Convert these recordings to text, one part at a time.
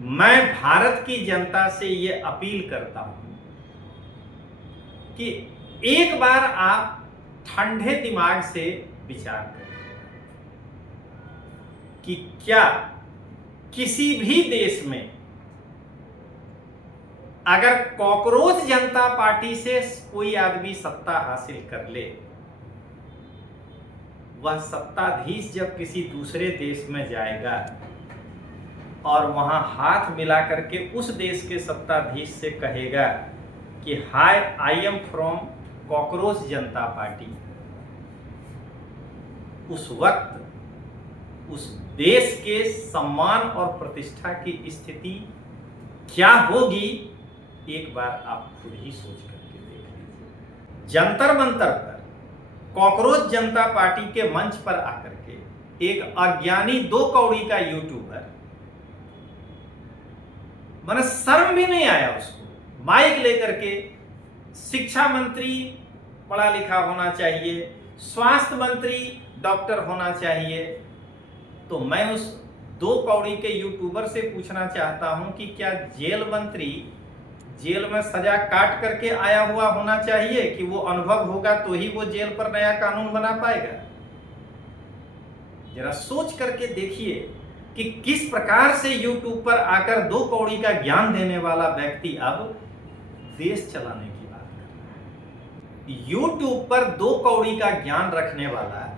मैं भारत की जनता से ये अपील करता हूं कि एक बार आप ठंडे दिमाग से विचार करें कि क्या किसी भी देश में अगर कॉकरोच जनता पार्टी से कोई आदमी सत्ता हासिल कर ले, वह सत्ताधीश जब किसी दूसरे देश में जाएगा और वहां हाथ मिला करके उस देश के सत्ताधीश से कहेगा कि हाय I am from cockroach Janata party, उस वक्त उस देश के सम्मान और प्रतिष्ठा की स्थिति क्या होगी, एक बार आप खुद ही सोच करके देख लीजिए। जंतर मंतर पर कॉकरोच जनता पार्टी के मंच पर आकर के एक अज्ञानी दो कौड़ी का यूट्यूबर, माने शर्म भी नहीं आया उसको, माइक लेकर के शिक्षा मंत्री पढ़ा लिखा होना चाहिए, स्वास्थ्य मंत्री डॉक्टर होना चाहिए। तो मैं उस दो कौड़ी के यूट्यूबर से पूछना चाहता हूं कि क्या जेल मंत्री जेल में सजा काट करके आया हुआ होना चाहिए कि वो अनुभव होगा तो ही वो जेल पर नया कानून बना पाएगा? जरा सोच करके देखिए कि किस प्रकार से यूट्यूब पर आकर दो कौड़ी का ज्ञान देने वाला व्यक्ति अब देश चलाने की बात कर रहा है। यूट्यूब पर दो कौड़ी का ज्ञान रखने वाला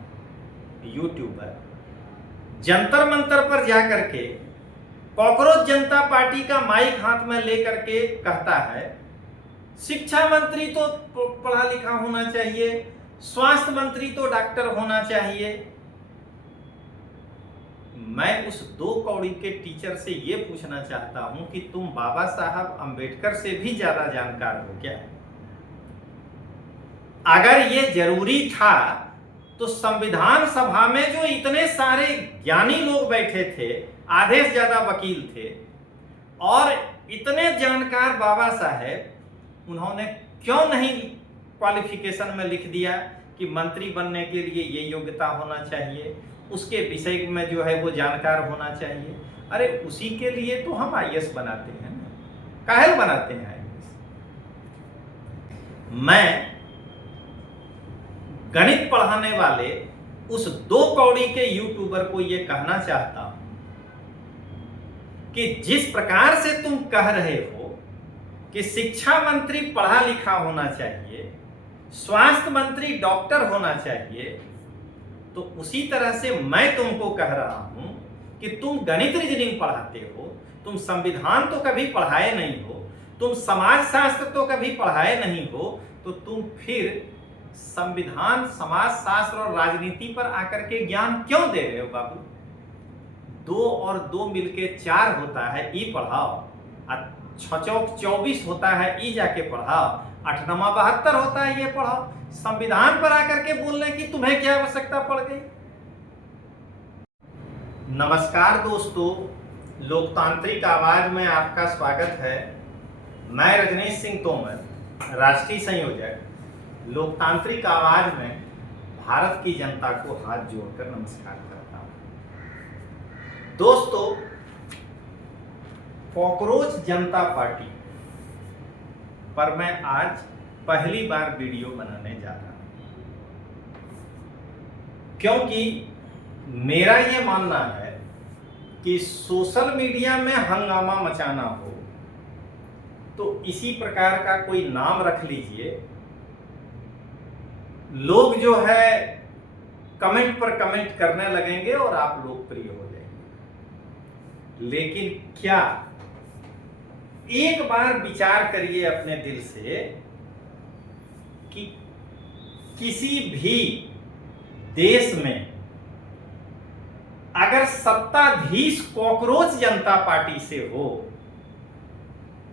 यूट्यूबर जंतर मंतर पर जाकर के कॉकरोच जनता पार्टी का माइक हाथ में लेकर के कहता है शिक्षा मंत्री तो पढ़ा लिखा होना चाहिए, स्वास्थ्य मंत्री तो डॉक्टर होना चाहिए। मैं उस दो कौड़ी के टीचर से यह पूछना चाहता हूं कि तुम बाबा साहब अंबेडकर से भी ज्यादा जानकार हो क्या? अगर ये जरूरी था तो संविधान सभा में जो इतने सारे ज्ञानी लोग बैठे थे, आधे से ज्यादा वकील थे और इतने जानकार बाबा साहेब, उन्होंने क्यों नहीं क्वालिफिकेशन में लिख दिया कि मंत्री बनने के लिए ये योग्यता होना चाहिए, उसके विषय में जो है वो जानकार होना चाहिए? अरे उसी के लिए तो हम आईएएस बनाते हैं, काहे बनाते हैं आईएएस? मैं गणित पढ़ाने वाले उस दो कौड़ी के यूट्यूबर को यह कहना चाहता हूं कि जिस प्रकार से तुम कह रहे हो कि शिक्षा मंत्री पढ़ा लिखा होना चाहिए, स्वास्थ्य मंत्री डॉक्टर होना चाहिए, तो उसी तरह से मैं तुमको कह रहा हूं कि तुम गणित रीजनिंग पढ़ाते हो, तुम संविधान तो कभी पढ़ाए नहीं हो, तुम समाज शास्त्र तो कभी पढ़ाए नहीं हो, तो तुम फिर संविधान, समाज शास्त्र और राजनीति पर आकर के ज्ञान क्यों दे रहे हो बाबू? 2 और 2 मिलके 4 होता है, ई पढ़ाओ। 6 चौक 24 होता है, ई जाके पढ़ाओ। 8 9 72 होता है, ये पढ़ाओ। संविधान पर आकर के बोलने की तुम्हें क्या आवश्यकता पड़ गई? नमस्कार दोस्तों, लोकतांत्रिक आवाज में आपका स्वागत है। मैं रजनीश सिंह तोमर, राष्ट्रीय संयोजक, लोकतांत्रिक आवाज में भारत की जनता को हाथ जोड़कर नमस्कार करता हूं। दोस्तों, कॉकरोच जनता पार्टी पर मैं आज पहली बार वीडियो बनाने जा रहा हूं, क्योंकि मेरा यह मानना है कि सोशल मीडिया में हंगामा मचाना हो तो इसी प्रकार का कोई नाम रख लीजिए। लोग जो है कमेंट पर कमेंट करने लगेंगे और आप लोकप्रिय हो जाएंगे। लेकिन क्या एक बार विचार करिए अपने दिल से कि किसी भी देश में अगर सत्ताधीश कॉकरोच जनता पार्टी से हो,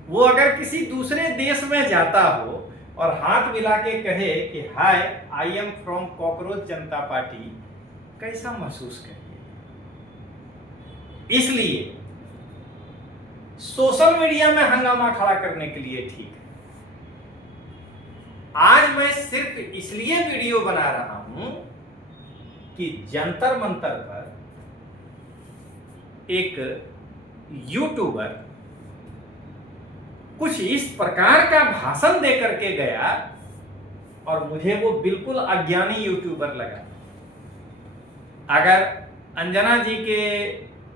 वो अगर किसी दूसरे देश में जाता हो और हाथ मिला के कहे कि हाय I am from cockroach Janata party, कैसा महसूस करिए? इसलिए सोशल मीडिया में हंगामा खड़ा करने के लिए ठीक है। आज मैं सिर्फ इसलिए वीडियो बना रहा हूं कि जंतर मंतर पर एक यूट्यूबर कुछ इस प्रकार का भाषण दे करके गया और मुझे वो बिल्कुल अज्ञानी यूट्यूबर लगा। अगर अंजना जी के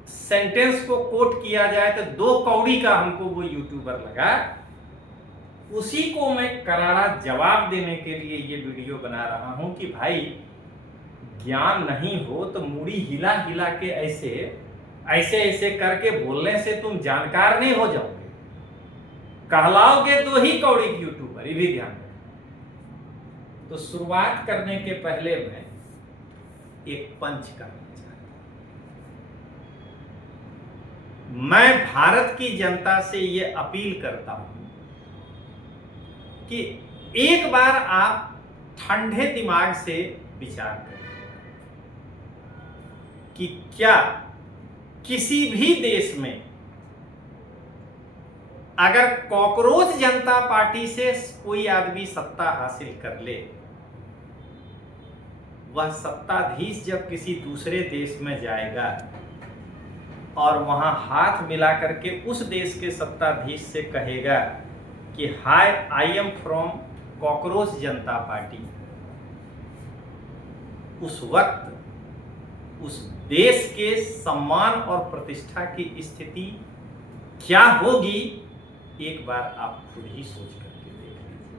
सेंटेंस को कोट किया जाए तो 2 कौड़ी का हमको वो यूट्यूबर लगा। उसी को मैं करारा जवाब देने के लिए ये वीडियो बना रहा हूं कि भाई ज्ञान नहीं हो तो मूड़ी हिला हिला के ऐसे ऐसे ऐसे करके बोलने से तुम जानकार नहीं हो जाओगे, कहलाओगे 2 ही कौड़ी की यूट्यूबर, ये भी ध्यान रखना। तो शुरुआत करने के पहले मैं एक पंच करना चाहता हूं। मैं भारत की जनता से ये अपील करता हूं कि एक बार आप ठंडे दिमाग से विचार करें कि क्या किसी भी देश में अगर कॉकरोच जनता पार्टी से कोई आदमी सत्ता हासिल कर ले, वह सत्ताधीश जब किसी दूसरे देश में जाएगा और वहां हाथ मिला करके उस देश के सत्ताधीश से कहेगा कि हाय I am from cockroach Janata party, उस वक्त उस देश के सम्मान और प्रतिष्ठा की स्थिति क्या होगी, एक बार आप खुद ही सोच करके देख लीजिए।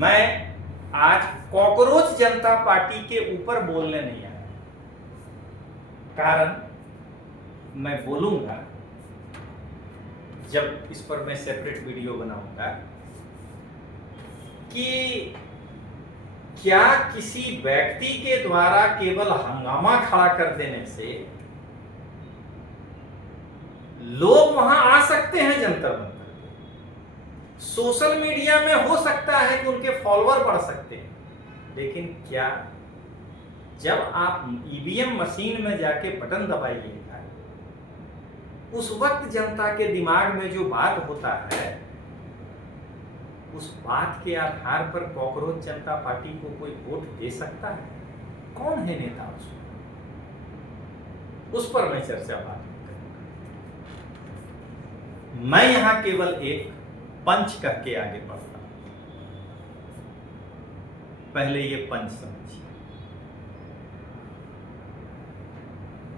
मैं आज कॉकरोच जनता पार्टी के ऊपर बोलने नहीं आया, कारण मैं बोलूंगा जब इस पर मैं सेपरेट वीडियो बनाऊंगा कि क्या किसी व्यक्ति के द्वारा केवल हंगामा खड़ा कर देने से लोग वहां आ सकते हैं जंतर मंतर पे। सोशल मीडिया में हो सकता है कि उनके फॉलोअर बढ़ सकते हैं, लेकिन क्या जब आप ईवीएम मशीन में जाके बटन दबाइएगा, उस वक्त जनता के दिमाग में जो बात होता है, उस बात के आधार पर कॉकरोच जनता पार्टी को कोई वोट दे सकता है? कौन है नेता उसमें? उस पर मैं चर्चा बात करूंगा। मैं यहां केवल एक पंच करके आगे बढ़ता हूं। पहले ये पंच समझिए।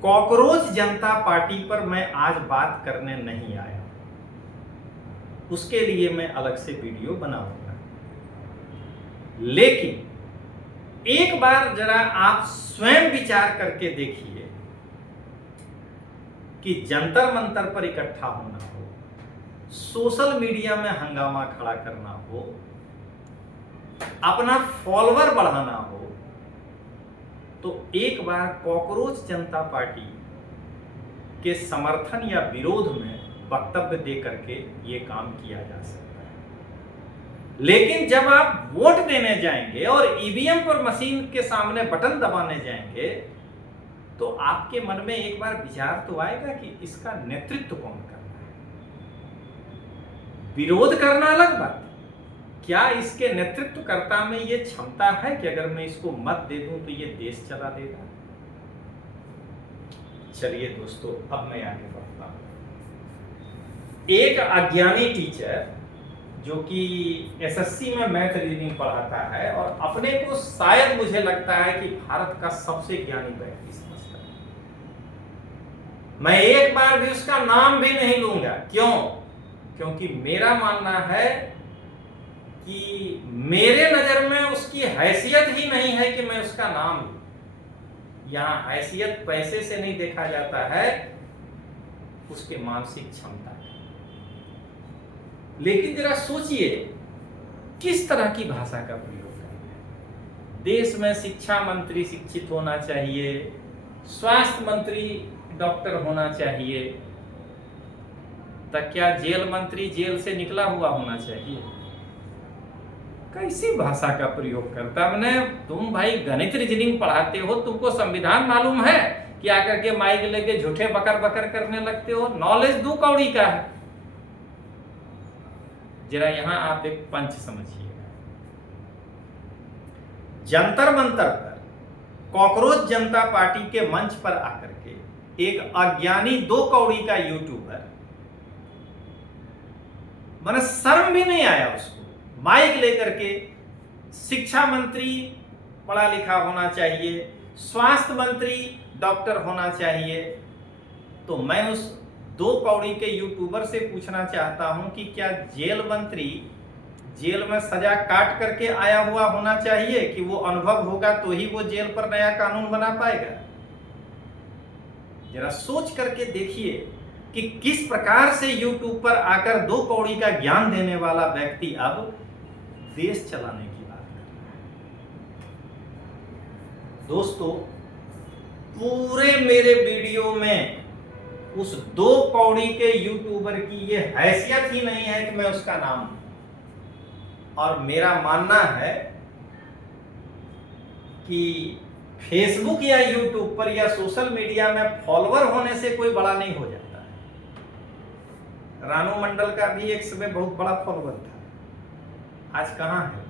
कॉकरोच जनता पार्टी पर मैं आज बात करने नहीं आया, उसके लिए मैं अलग से वीडियो बनाऊंगा। लेकिन एक बार जरा आप स्वयं विचार करके देखिए कि जंतर मंतर पर इकट्ठा होना हो, सोशल मीडिया में हंगामा खड़ा करना हो, अपना फॉलोअर बढ़ाना हो, तो एक बार कॉकरोच जनता पार्टी के समर्थन या विरोध में वक्तव्य दे करके ये काम किया जा सकता है। लेकिन जब आप वोट देने जाएंगे और ईवीएम पर मशीन के सामने बटन दबाने जाएंगे, तो आपके मन में एक बार विचार तो आएगा कि इसका नेतृत्व कौन करना है। विरोध करना अलग बात, क्या इसके नेतृत्वकर्ता में ये क्षमता है कि अगर मैं इसको मत दे दूं तो ये देश चला देगा? चलिए दोस्तों, अब मैं आगे बढ़ता हूं। एक अज्ञानी टीचर जो कि एसएससी में मैथ रीजनिंग पढ़ाता है और अपने को शायद मुझे लगता है कि भारत का सबसे ज्ञानी व्यक्ति समझता है, मैं एक बार भी उसका नाम भी नहीं लूंगा। क्यों? क्योंकि मेरा मानना है कि मेरे नजर में उसकी हैसियत ही नहीं है कि मैं उसका नाम लूं। यहां हैसियत पैसे से नहीं देखा जाता है, उसके मानसिक क्षमता। लेकिन जरा सोचिए किस तरह की भाषा का प्रयोग करना है। देश में शिक्षा मंत्री शिक्षित होना चाहिए, स्वास्थ्य मंत्री डॉक्टर होना चाहिए, तो क्या जेल मंत्री जेल से निकला हुआ होना चाहिए? कैसी भाषा का प्रयोग करता मैंने? तुम भाई गणित रीजनिंग पढ़ाते हो, तुमको संविधान मालूम है कि आकर के माइक लेके झूठे बकर बकर करने लगते हो? नॉलेज 2 कौड़ी का है। जरा यहां आप एक पंच समझिएगा। जंतर मंतर पर कॉकरोच जनता पार्टी के मंच पर आकर के एक अज्ञानी 2 कौड़ी का यूट्यूबर, मैंने शर्म भी नहीं आया उसको माइक लेकर के शिक्षा मंत्री पढ़ा लिखा होना चाहिए, स्वास्थ्य मंत्री डॉक्टर होना चाहिए। तो मैं उस 2 कौड़ी के यूट्यूबर से पूछना चाहता हूं कि क्या जेल मंत्री जेल में सजा काट करके आया हुआ होना चाहिए कि वो अनुभव होगा तो ही वो जेल पर नया कानून बना पाएगा? जरा सोच करके देखिए कि किस प्रकार से यूट्यूब पर आकर 2 कौड़ी का ज्ञान देने वाला व्यक्ति अब देश चलाने की बात कर रहा है। दोस्तों, पूरे मेरे वीडियो में उस 2 कौड़ी के यूट्यूबर की ये हैसियत ही नहीं है कि मैं उसका नाम लूं। और मेरा मानना है कि फेसबुक या यूट्यूब पर या सोशल मीडिया में फॉलोअर होने से कोई बड़ा नहीं हो जाता है। रानू मंडल का भी एक समय बहुत बड़ा फॉलोअर था, आज कहां है?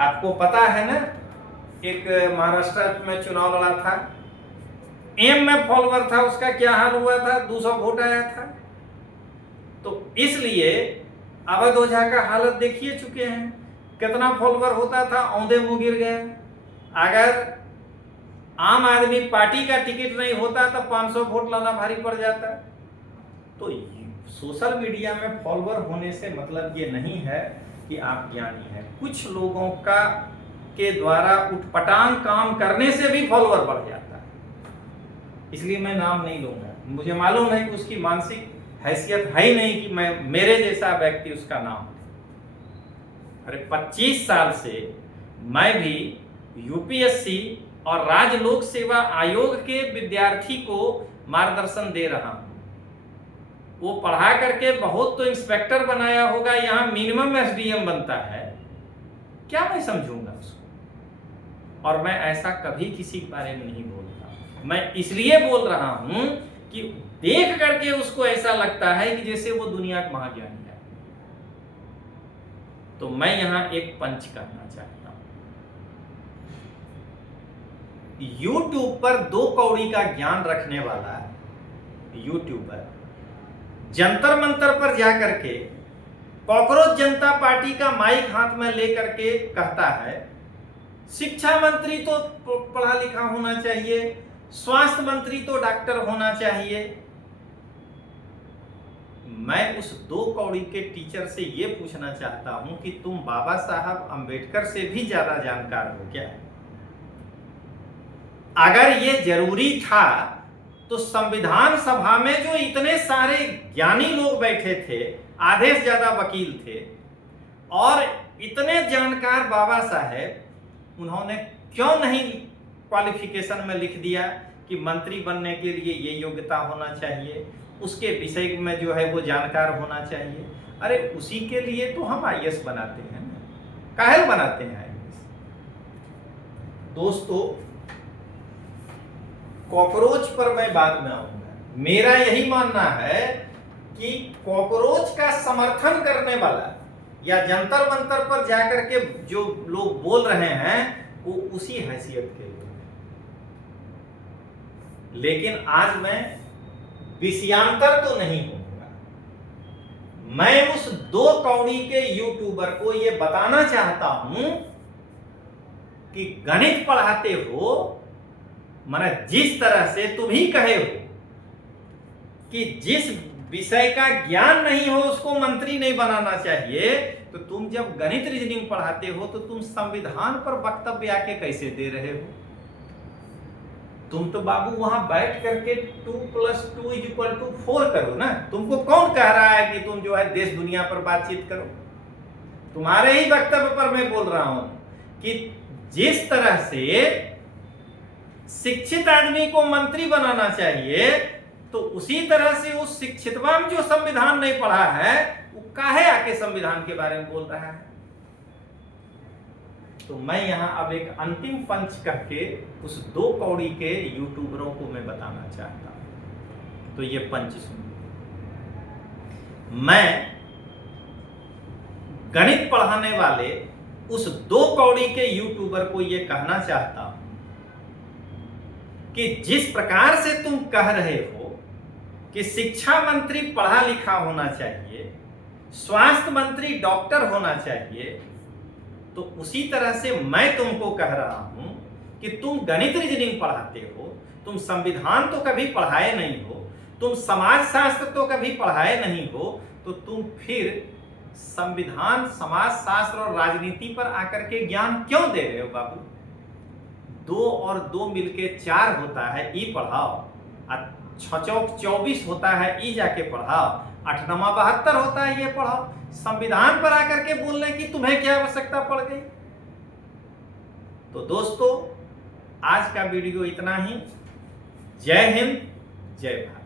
आपको पता है ना, एक महाराष्ट्र में चुनाव लड़ा था, एम में फॉलोअर था, उसका क्या हाल हुआ था? 200 वोट आया था। तो इसलिए अवध ओझा का हालत देखिए चुके हैं, कितना फॉलोअर होता था, औंधे मुंह गिर गए। अगर आम आदमी पार्टी का टिकट नहीं होता तो 500 वोट लाना भारी पड़ जाता। तो सोशल मीडिया में फॉलोअर होने से मतलब ये नहीं है कि आप ज्ञानी हैं। कुछ लोगों का के द्वारा उटपटांग काम करने से भी फॉलोअर बढ़ जाता है। इसलिए मैं नाम नहीं लूंगा, मुझे मालूम है कि उसकी मानसिक हैसियत है ही नहीं कि मैं मेरे जैसा व्यक्ति उसका नाम ले। अरे 25 साल से मैं भी यूपीएससी और राज्य लोक सेवा आयोग के विद्यार्थी को मार्गदर्शन दे रहा हूं। वो पढ़ा करके बहुत तो इंस्पेक्टर बनाया होगा, यहां मिनिमम एसडीएम बनता है, क्या मैं समझूंगा उसको? और मैं ऐसा कभी किसी के बारे में नहीं बोलता। मैं इसलिए बोल रहा हूं कि देख करके उसको ऐसा लगता है कि जैसे वो दुनिया का महाज्ञानी है। तो मैं यहां एक पंच करना चाहता हूं। यूट्यूब पर 2 कौड़ी का ज्ञान रखने वाला यूट्यूबर जंतर मंतर पर जाकर के कॉकरोच जनता पार्टी का माइक हाथ में लेकर के कहता है शिक्षा मंत्री तो पढ़ा लिखा होना चाहिए, स्वास्थ्य मंत्री तो डॉक्टर होना चाहिए। मैं उस 2 कौड़ी के टीचर से यह पूछना चाहता हूं कि तुम बाबा साहब अंबेडकर से भी ज्यादा जानकार हो क्या? अगर ये जरूरी था तो संविधान सभा में जो इतने सारे ज्ञानी लोग बैठे थे, आधे से ज्यादा वकील थे और इतने जानकार बाबा साहेब, उन्होंने क्यों नहीं क्वालिफिकेशन में लिख दिया कि मंत्री बनने के लिए ये योग्यता होना चाहिए, उसके विषय में जो है वो जानकार होना चाहिए? अरे उसी के लिए तो हम आईएएस बनाते हैं ना, काहे बनाते हैं आईएएस? दोस्तों, कॉकरोच पर मैं बाद में आऊंगा। मेरा यही मानना है कि कॉकरोच का समर्थन करने वाला या जंतर मंतर पर जाकर के जो लोग बोल रहे हैं वो उसी हैसियत के लोग हैं। लेकिन आज मैं विषयांतर तो नहीं होऊंगा। मैं उस 2 कौड़ी के यूट्यूबर को ये बताना चाहता हूं कि गणित पढ़ाते हो, माने जिस तरह से तुम ही कहे हो कि जिस विषय का ज्ञान नहीं हो उसको मंत्री नहीं बनाना चाहिए, तो तुम जब गणित रीजनिंग पढ़ाते हो तो तुम संविधान पर वक्तव्य आके कैसे दे रहे हो? तुम तो बाबू वहां बैठ करके 2 + 2 = 4 करो ना। तुमको कौन कह रहा है कि तुम जो है देश दुनिया पर बातचीत करो? तुम्हारे ही वक्तव्य पर मैं बोल रहा हूं कि जिस तरह से शिक्षित आदमी को मंत्री बनाना चाहिए, तो उसी तरह से उस शिक्षितवान जो संविधान नहीं पढ़ा है वो काहे आके संविधान के बारे में बोल रहा है? तो मैं यहां अब एक अंतिम पंच करके उस 2 कौड़ी के यूट्यूबरों को मैं बताना चाहता हूं। तो ये पंच सुनिए। मैं गणित पढ़ाने वाले उस 2 कौड़ी के यूट्यूबर को ये कहना चाहता हूं कि जिस प्रकार से तुम कह रहे हो कि शिक्षा मंत्री पढ़ा लिखा होना चाहिए, स्वास्थ्य मंत्री डॉक्टर होना चाहिए, तो उसी तरह से मैं तुमको कह रहा हूं कि तुम गणित रीजनिंग पढ़ाते हो, तुम संविधान तो कभी पढ़ाए नहीं हो, तुम समाज शास्त्र तो कभी पढ़ाए नहीं हो, तो तुम फिर संविधान, समाज शास्त्र और राजनीति पर आकर के ज्ञान क्यों दे रहे हो बाबू? 2 और 2 मिलके 4 होता है, ई पढ़ाओ। 6 चौक 24 होता है, ई जाके पढ़ाओ। 8 9 72 होता है, ये पढ़ाओ। संविधान पर आकर के बोलने की तुम्हें क्या आवश्यकता पड़ गई? तो दोस्तों, आज का वीडियो इतना ही। जय हिंद, जय भारत।